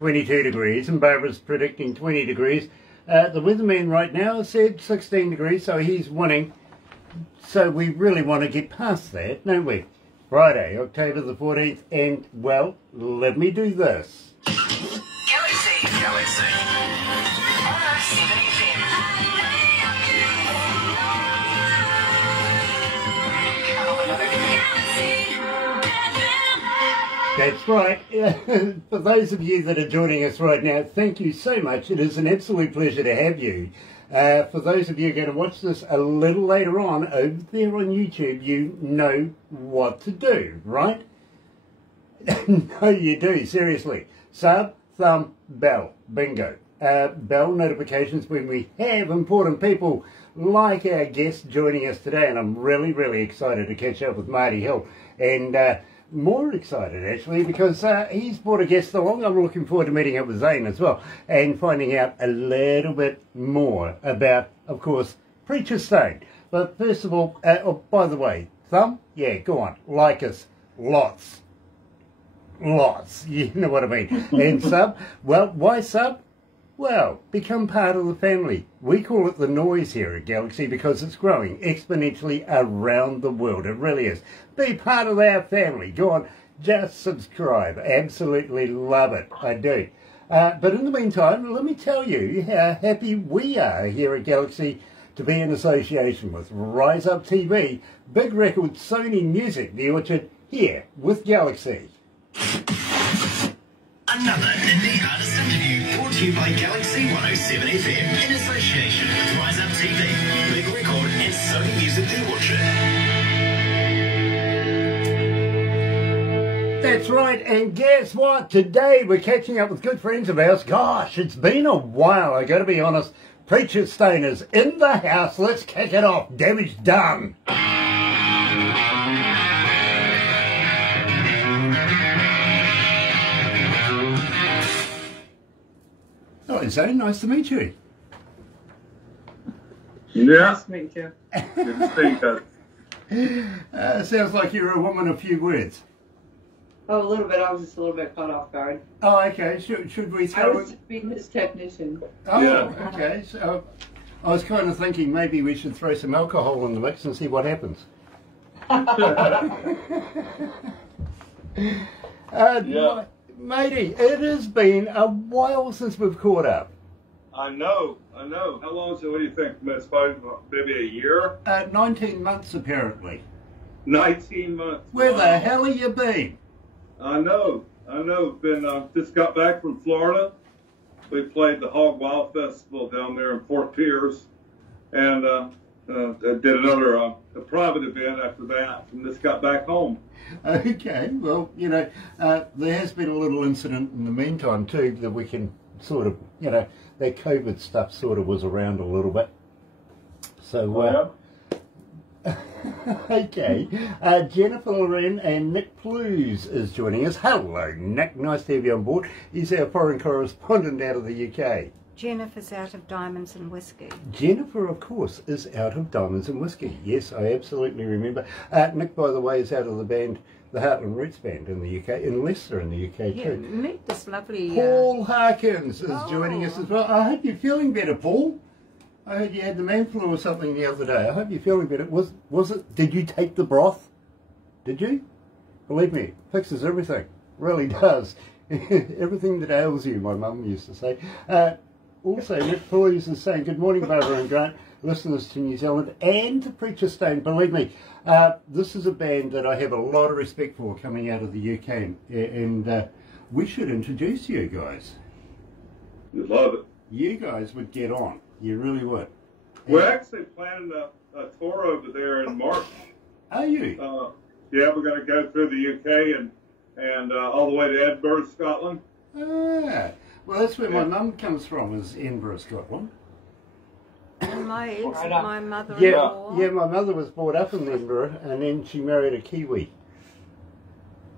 22 degrees, and Barbara's predicting 20 degrees. The weatherman right now said 16 degrees, so he's winning. So we really want to get past that, don't we? Friday, October the 14th, and, well, let me do this. Galaxy 107fm. That's right. For those of you that are joining us right now, thank you so much. It is an absolute pleasure to have you. For those of you who are going to watch this a little later on, over there on YouTube, you know what to do, right? No, you do, seriously. Sub, thumb, bell. Bingo. Bell notifications when we have important people like our guest joining us today, and I'm really, really excited to catch up with Marty Hill. And more excited actually because he's brought a guest along. I'm looking forward to meeting up with Zane as well and finding out a little bit more about, of course, Preacher Stone. But first of all, oh, by the way, thumb, yeah, go on, like us, lots, you know what I mean. And sub, well, why sub? Well, become part of the family. We call it the noise here at Galaxy because it's growing exponentially around the world. It really is. Be part of our family. Go on, just subscribe. Absolutely love it. I do. But in the meantime, let me tell you how happy we are here at Galaxy to be in association with Rise Up TV, Big Record Sony Music, The Orchard, here with Galaxy. Another indie artist interview brought to you by Galaxy 107fm in association with Rise Up TV, Big Record and Sony Music The Orchard. That's right, and guess what? Today we're catching up with good friends of ours. Gosh, it's been a while, I gotta be honest. Preacher Stone is in the house. Let's kick it off. Damage done. Oh, Zane, nice to meet you. Yeah. Nice to meet you. Good to see you. Sounds like you're a woman of few words. Oh, a little bit. I was just a little bit caught off guard. Oh, okay. Should we I throw was just being his technician. Oh, Yeah. okay. So I was kind of thinking maybe we should throw some alcohol in the mix and see what happens. Yeah. Matey, it has been a while since we've caught up. I know. How long is it? What do you think? It's probably maybe a year? 19 months apparently. 19 months. Where Wow. the hell have you been? I know. Been just got back from Florida. We played the Hog Wild Festival down there in Fort Pierce, and did another a private event after that, and just got back home. Okay, well, you know, there has been a little incident in the meantime too that we can sort of, you know, that COVID stuff sort of was around a little bit. So, okay, Jennifer Loren and Nick Plews is joining us. Hello, Nick. Nice to have you on board. He's our foreign correspondent out of the UK. Jennifer's out of Diamonds and Whiskey. Jennifer, of course, is out of Diamonds and Whiskey. Yes, I absolutely remember. Nick, by the way, is out of the band, the Heartland Roots Band in the UK, in Leicester in the UK Yeah, too. meet this lovely... Paul Harkins is joining us as well. I hope you're feeling better, Paul. I heard you had the man flu or something the other day. I hope you're feeling better. Was it? Did you take the broth? Did you? Believe me, it fixes everything. Really does. Everything that ails you, my mum used to say. Also, Nick Plews is saying, good morning, Barbara and Grant, listeners to New Zealand and to Preacher Stone. Believe me, this is a band that I have a lot of respect for coming out of the UK, and we should introduce you guys. We love it. You guys would get on. You really would. We're actually planning a tour over there in March. Are you? Yeah, we're going to go through the UK and all the way to Edinburgh, Scotland. Ah, well, that's where my mum comes from, is Edinburgh, Scotland. And my ex, Right on. my mother-in-law. Yeah, my mother was brought up in Edinburgh, and then she married a Kiwi.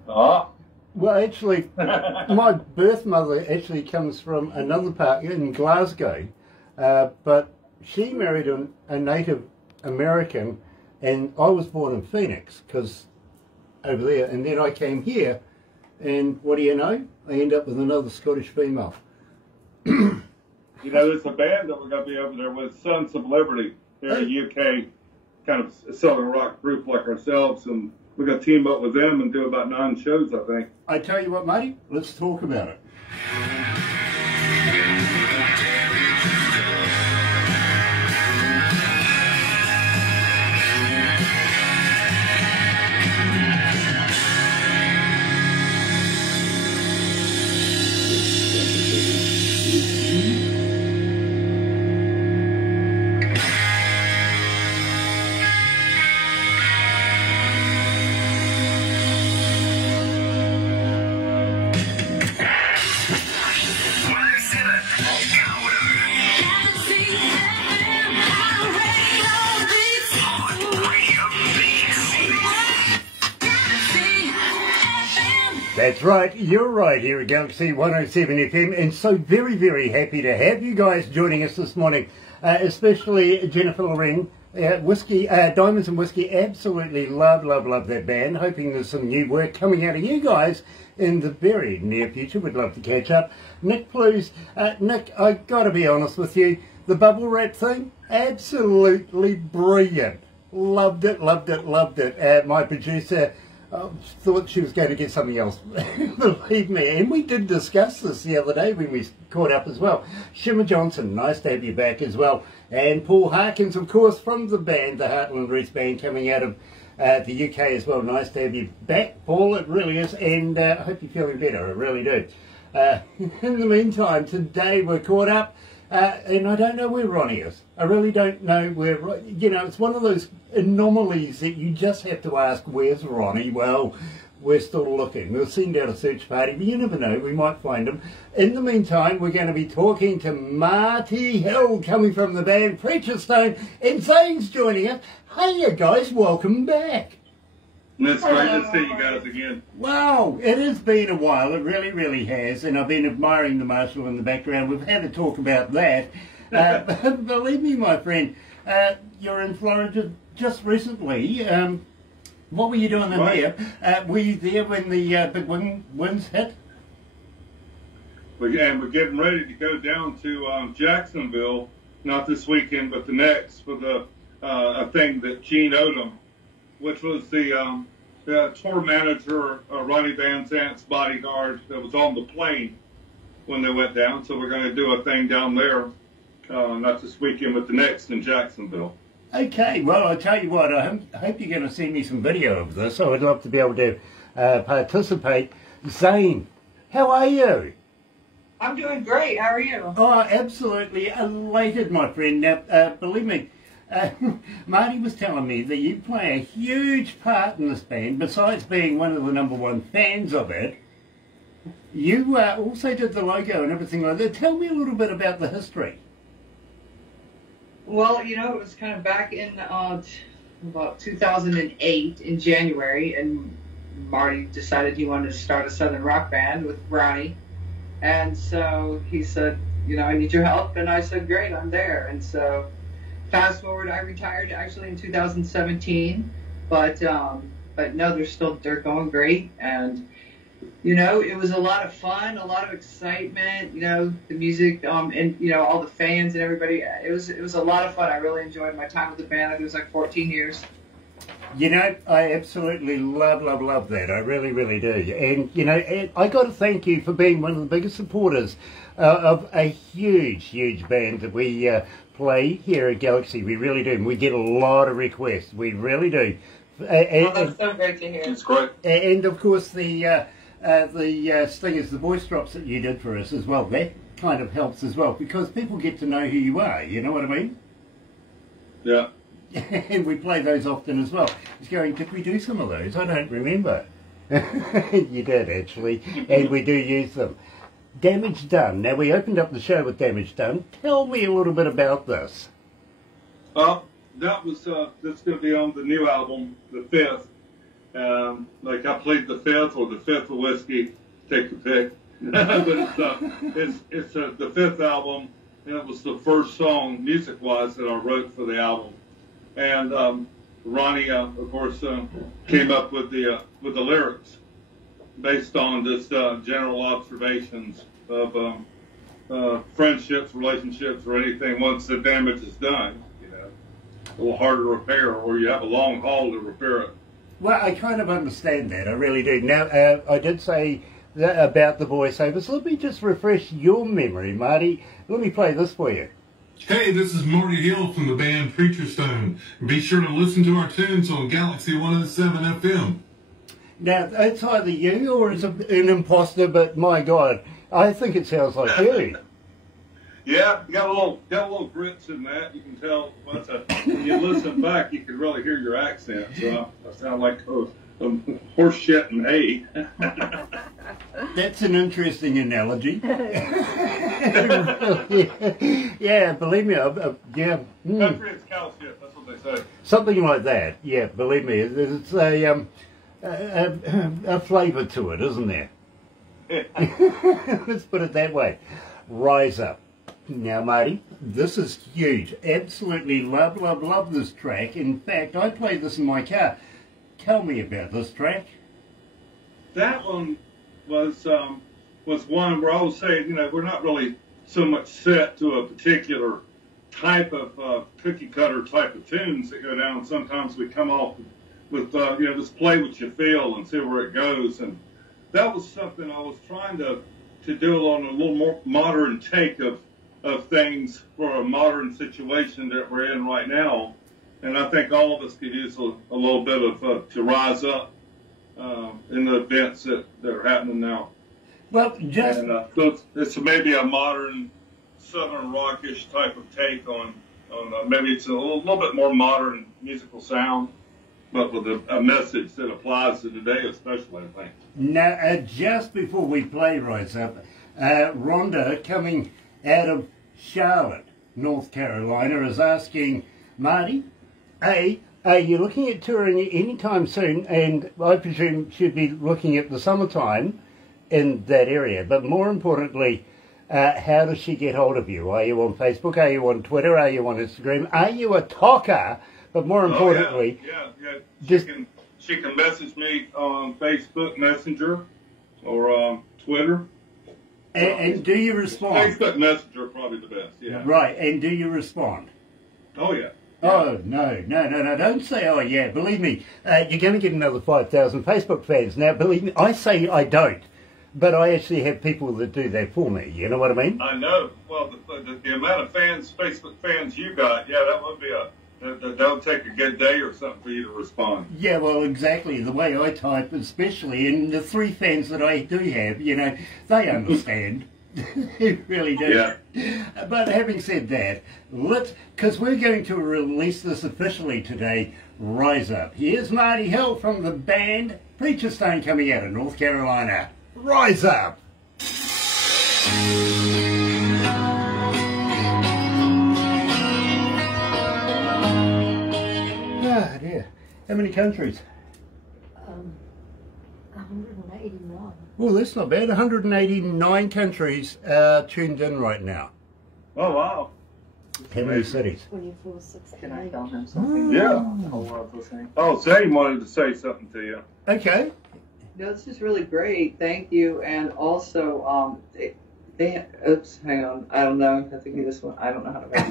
Ah. Well, actually, my birth mother actually comes from another part in Glasgow, but she married a Native American, and I was born in Phoenix, because over there, and then I came here And what do you know? I end up with another Scottish female. You know, there's a band that we're going to be over there with, Sons of Liberty. They're a UK kind of southern rock group like ourselves, and we're going to team up with them and do about 9 shows, I think. I tell you what, matey, let's talk about it. That's right, you're right here at Galaxy 107 FM, and so very, very happy to have you guys joining us this morning, especially Jennifer Loren, Diamonds and Whiskey. Absolutely love that band. Hoping there's some new work coming out of you guys in the very near future. We'd love to catch up. Nick, please. Nick, I got to be honest with you, the bubble wrap thing, absolutely brilliant. Loved it. My producer thought she was going to get something else, believe me, and we did discuss this the other day when we caught up as well. Shimmer Johnson, nice to have you back as well, and Paul Harkins, of course, from the band, the Heartland Roots band, coming out of the UK as well. Nice to have you back, Paul, it really is, and I hope you're feeling better, I really do. In the meantime, today we're caught up, and I don't know where Ronnie is. I really don't know where, you know, it's one of those anomalies that you just have to ask, where's Ronnie? Well, we're still looking. We'll send out a search party, but you never know, we might find him. In the meantime, we're going to be talking to Marty Hill, coming from the band Preacher Stone, and Zane's joining us. Hey, you guys, welcome back. It's great to see you guys again. Wow, it has been a while, it really has, and I've been admiring the Marshall in the background. We've had a talk about that. Believe me, my friend, you're in Florida just recently. What were you doing in there? Were you there when the big winds hit? We're getting ready to go down to Jacksonville, not this weekend, but the next, for the a thing that Gene Odom, which was the tour manager, Ronnie Van Zant's bodyguard, that was on the plane when they went down. So we're going to do a thing down there, not this weekend, but the next in Jacksonville. Okay, well, I'll tell you what, I hope you're going to send me some video of this. I would love to be able to participate. Zane, how are you? I'm doing great. How are you? Oh, absolutely elated, my friend. Now, believe me, Marty was telling me that you play a huge part in this band. Besides being one of the #1 fans of it, you also did the logo and everything like that. Tell me a little bit about the history. Well, you know, it was kind of back in about 2008 in January, and Marty decided he wanted to start a southern rock band with Ronnie. And so he said, you know, I need your help. And I said, great, I'm there. And so fast forward, I retired actually in 2017. But no, they're going great. And, you know, it was a lot of fun, a lot of excitement, you know, the music, and, you know, all the fans and everybody. It was a lot of fun. I really enjoyed my time with the band. I think it was like 14 years. You know, I absolutely love that. I really do. And, you know, I got to thank you for being one of the biggest supporters of a huge band that we play here at Galaxy. We really do. And we get a lot of requests. We really do. That's so great to hear. It's great. And, of course, the Stingers, the voice drops that you did for us as well, that kind of helps as well, because people get to know who you are, you know what I mean? Yeah. And we play those often as well. He's going, did we do some of those? I don't remember. You did, actually, and we do use them. Damage Done. Now, we opened up the show with Damage Done. Tell me a little bit about this. That was, that's going to be on the new album, the 5th. Like I played the 5th or the 5th of whiskey, take the pick. But it's the 5th album, and it was the first song, music-wise, that I wrote for the album. And Ronnie, of course, came up with the lyrics. based on just general observations of friendships, relationships, or anything once the damage is done. You know, a little harder to repair, or you have a long haul to repair it. Well, I kind of understand that. I really do. Now, I did say that about the voiceovers. Let me just refresh your memory, Marty. Let me play this for you. Hey, this is Marty Hill from the band Preacher Stone. Be sure to listen to our tunes on galaxy107fm. Now, it's either you or it's an imposter, but my God, I think it sounds like you. Yeah, you got a little grits in that. You can tell when you listen back, you can really hear your accent. So I sound like horse shit and hay. That's an interesting analogy. Yeah, believe me, yeah. Country is cow shit. That's what they say. Something like that. Yeah, believe me, it's a flavour to it, isn't there? Let's put it that way. Rise Up. Now, Marty, this is huge. Absolutely love, love, love this track. In fact, I play this in my car. Tell me about this track. That one was one where I was saying, you know, we're not really so much set to a particular type of cookie cutter type of tunes that go down. Sometimes we come off with, you know, just play what you feel and see where it goes. And that was something I was trying to do on a little more modern take of things for a modern situation that we're in right now. And I think all of us could use a little bit of to rise up in the events that are happening now. Well, just... And, so it's maybe a modern Southern rockish type of take on maybe it's a little bit more modern musical sound, but with a message that applies to today especially, I think. Now, just before we play Rise Up, Rhonda, coming out of Charlotte, North Carolina, is asking, Marty, are you looking at touring anytime soon? And I presume she'd be looking at the summertime in that area. But more importantly, how does she get hold of you? Are you on Facebook? Are you on Twitter? Are you on Instagram? Are you a talker? But more importantly... She can message me on Facebook Messenger or Twitter. And do you respond? Facebook Messenger probably the best, yeah. Right, and do you respond? Oh, yeah. Oh, no, don't say, oh, yeah, believe me, you're going to get another 5,000 Facebook fans. Now, believe me, I say I don't, but I actually have people that do that for me, you know what I mean? I know. Well, the amount of fans, Facebook fans you got, yeah, that would be that'll take a good day or something for you to respond. Yeah, well, exactly. The way I type, especially, and the 3 fans that I do have, you know, they understand. They really do. Yeah. But having said that, because we're going to release this officially today, Rise Up. Here's Marty Hill from the band Preacher Stone coming out of North Carolina. Rise Up! Ah, dear. How many countries? 189. Well, that's not bad. 189 countries tuned in right now. Oh, wow. How many cities? 24, 68. Can I tell him something? Yeah. The whole world's listening. Oh, Sadie wanted to say something to you. Okay. No, this is really great. Thank you. And also, oops, hang on. I don't know. I think this one. I don't know how to make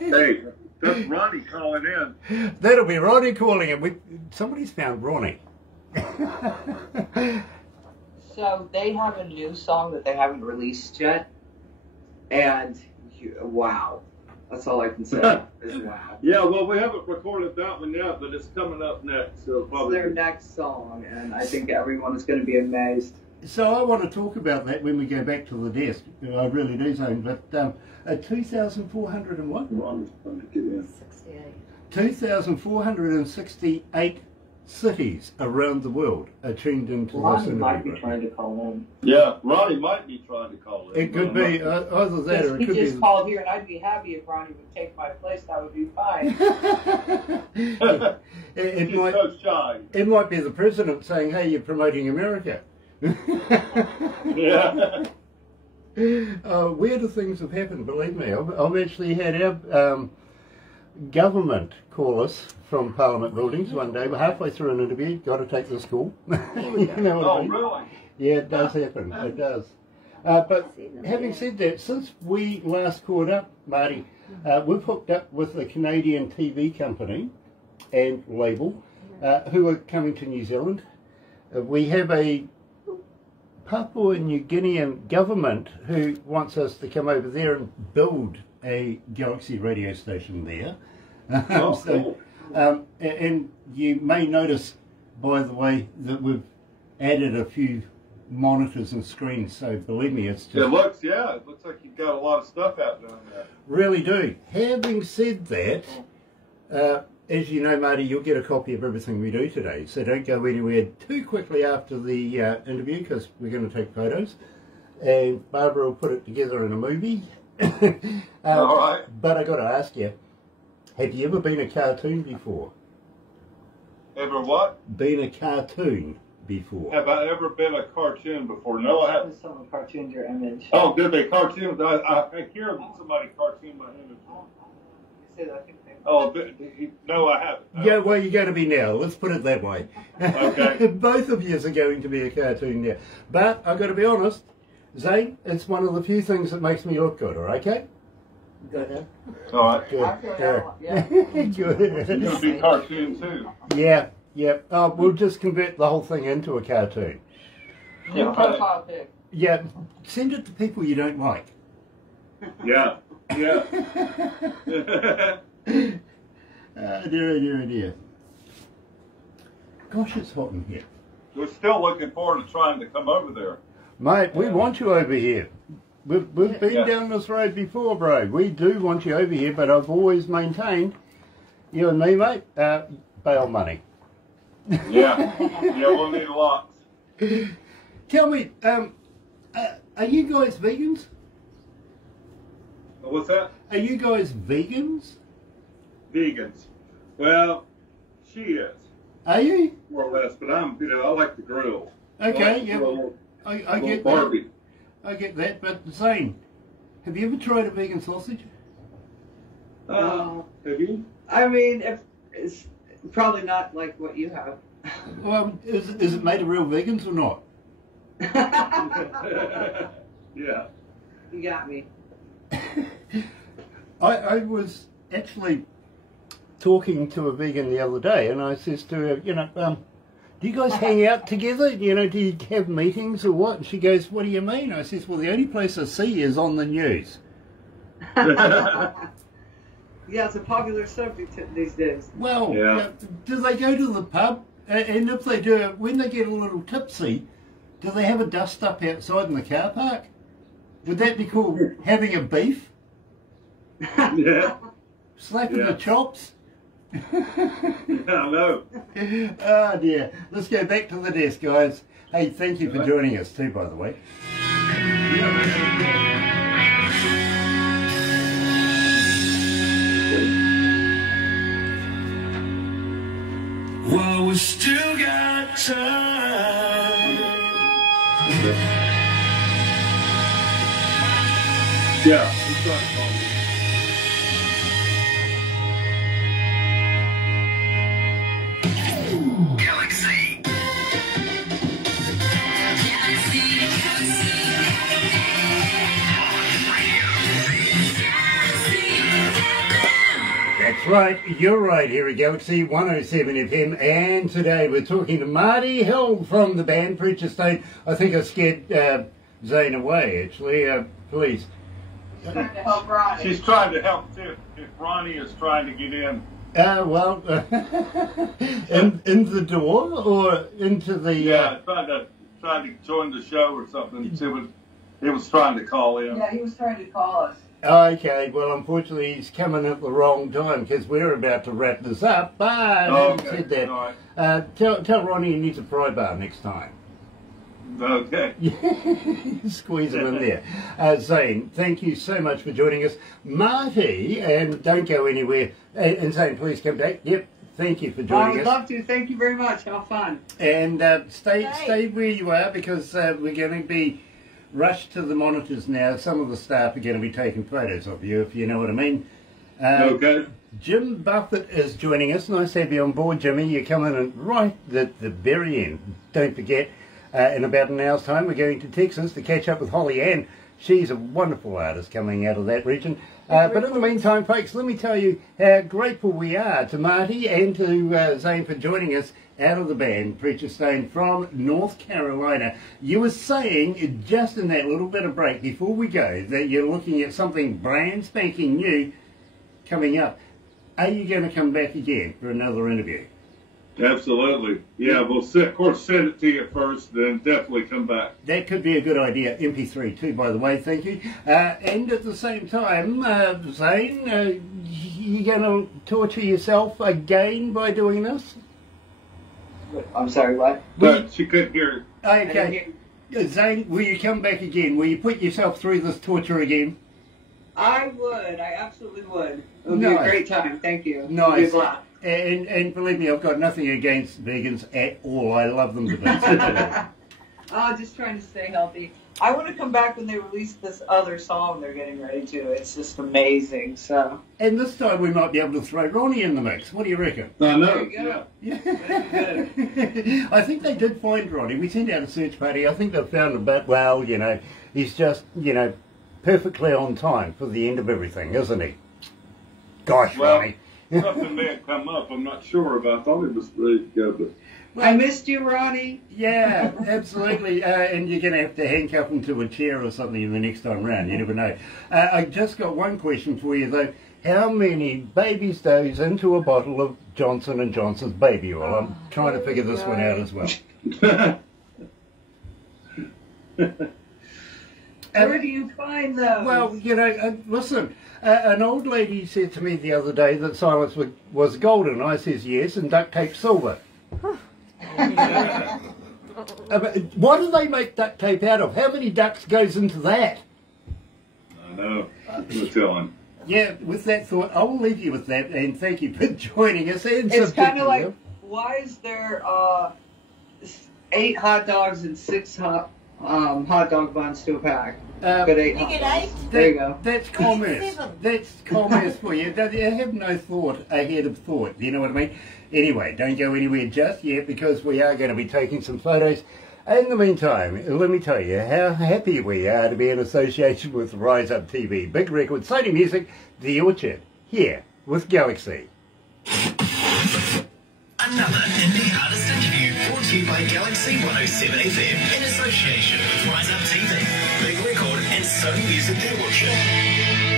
it. Hey, that's Ronnie calling in. That'll be Ronnie calling in. Somebody's found Ronnie. So they have a new song that they haven't released yet, and wow, that's all I can say. Is wow. Yeah, well, we haven't recorded that one yet, but it's coming up next. So It's their next song, and I think everyone is going to be amazed. So I want to talk about that when we go back to the desk. I really do, Zane. But 2,400 and what? Ronnie's trying to get in. 68. 2,468 cities around the world are tuned into this Ronnie might be interview. trying to call in. Yeah, Ronnie might be trying to call in. It could be either that or it He could just be... called here, and I'd be happy if Ronnie would take my place. That would be fine. it He's so shy. It might be the president saying, hey, you're promoting America. Yeah. Weirder things have happened, believe me. I've actually had government call us from Parliament buildings one day. We're halfway through an interview, got to take this call. You know what I mean? Really? Yeah, it does happen. It does. But having said that, since we last caught up, Marty, we've hooked up with a Canadian TV company and label who are coming to New Zealand. We have a Papua New Guinean government who wants us to come over there and build a Galaxy radio station there. Cool. And you may notice, by the way, that we've added a few monitors and screens, so believe me, it's just... It looks like you've got a lot of stuff out down there. Really do. Having said that, as you know, Marty, you'll get a copy of everything we do today, so don't go anywhere too quickly after the interview, because we're going to take photos, and Barbara will put it together in a movie. All right. But I got to ask you, have you ever been a cartoon before? Ever what? Been a cartoon before? Have I ever been a cartoon before? No, I haven't. Someone cartooned your image. Oh, did they cartoon? I hear that somebody cartooned my image. You said I think they... Oh, no, I haven't. No. Yeah, well, you're going to be now. Let's put it that way. Okay. Both of you are going to be a cartoon now. But I've got to be honest, Zane, it's one of the few things that makes me look good, all right, okay? Good. All right. Good. I feel that one, yeah. It's Good. going to be cartoon too. Yeah. We'll just convert the whole thing into a cartoon. New profile pic. Yeah, send it to people you don't like. Yeah. Yeah. Dear. Gosh, it's hot in here. We're still looking forward to trying to come over there. Mate, we want you over here. We've been Yeah. down this road before, bro. We do want you over here, but I've always maintained, you and me, mate, bail money. Yeah. We'll need lots. Tell me, are you guys vegans? What's that? Are you guys vegans? Vegans. Well, she is, Are you? more or less, but I like to grill. Okay, yeah. I get that. Barbie. I get that, but Zane, have you ever tried a vegan sausage? Have you? I mean, it's probably not like what you have. Well, is it made of real vegans or not? Yeah. You got me. I was actually talking to a vegan the other day, and I says to her, do you guys hang out together? Do you have meetings or what? And she goes, what do you mean? I says, well, the only place I see you is on the news. Yeah, it's a popular subject these days. Well, Yeah. Do they go to the pub? And if they do, when they get a little tipsy, do they have a dust up outside in the car park? Would that be called having a beef? Yeah. Slapping Yeah. the chops? I know. Oh dear. Let's go back to the desk, guys. Hey, thank you for joining us too, by the way. Well, we still got time. Yeah. It's not fun. Galaxy. That's right, you're right here at Galaxy 107 FM, and today we're talking to Marty Hill from the band Preacher Stone. I think I scared Zane away, actually. Please. She's trying to help Ronnie. She's trying to help too. If Ronnie is trying to get in. Well, in the door or into the... Yeah, trying to join the show or something. He was trying to call in. Yeah, he was trying to call us. Okay, well, unfortunately, he's coming at the wrong time because we're about to wrap this up. But having said that, All right. tell Ronnie he needs a pry bar next time. Okay. Squeeze him in there. Zane, thank you so much for joining us. Marty, and don't go anywhere. And Zane, please come back. Yep, thank you for I joining would us. love to. Thank you very much. Have fun. And stay where you are because we're going to be rushed to the monitors now. Some of the staff are going to be taking photos of you, if you know what I mean. Okay. Jim Buffett is joining us. Nice to have you on board, Jimmy. You're coming in right at the very end. Don't forget, in about an hour's time, we're going to Texas to catch up with Holly Ann. She's a wonderful artist coming out of that region. But in the meantime, folks, let me tell you how grateful we are to Marty and to Zane for joining us out of the band, Preacher Stone, from North Carolina. You were saying, just in that little bit of break before we go, that you're looking at something brand spanking new coming up. Are you going to come back again for another interview? Absolutely. Yeah, we'll of course send it to you first, then definitely come back. That could be a good idea. MP3 too, by the way, thank you. And at the same time, Zane, you going to torture yourself again by doing this? I'm sorry, what? But she couldn't hear it. Okay. Zane, will you come back again? Will you put yourself through this torture again? I would. I absolutely would. It would be Nice. a great time. Thank you. Nice. It would be a blast. And believe me, I've got nothing against vegans at all. I love them to bits. Oh, just trying to stay healthy. I want to come back when they release this other song they're getting ready to. It's just amazing. So. And this time we might be able to throw Ronnie in the mix. What do you reckon? I know. There you go. Yeah. I think they did find Ronnie. We sent out a search party. I think they found him, but, well, you know, he's just, you know, perfectly on time for the end of everything, isn't he? Gosh, Well, Ronnie. something may have come up. I'm not sure about. I thought it was ready to go, but I missed you, Ronnie. Yeah, absolutely. And you're going to have to handcuff him to a chair or something the next time round. You never know. I just got one question for you, though. How many baby stows into a bottle of Johnson & Johnson's baby oil? I'm trying to figure this one out as well. Where do you find those? Well, you know, listen, an old lady said to me the other day that silence was golden. I says yes, and duct tape silver. What do they make duct tape out of? How many ducks goes into that? I know. I'm telling. Yeah, with that thought, I'll leave you with that, and thank you for joining us. And it's kind of like, why is there 8 hot dogs and 6 hot dog buns to a pack? But 8 You get 8? There you go. That's commerce. 7. That's commerce for you. They have no thought ahead of thought. You know what I mean? Anyway, don't go anywhere just yet because we are going to be taking some photos. In the meantime, let me tell you how happy we are to be in association with Rise Up TV. Big record, Sony Music, The Orchard, here with Galaxy. Another indie artist interview brought to you by Galaxy 107fm in association with Rise Up TV, Big Record and Sony Music The Orchard.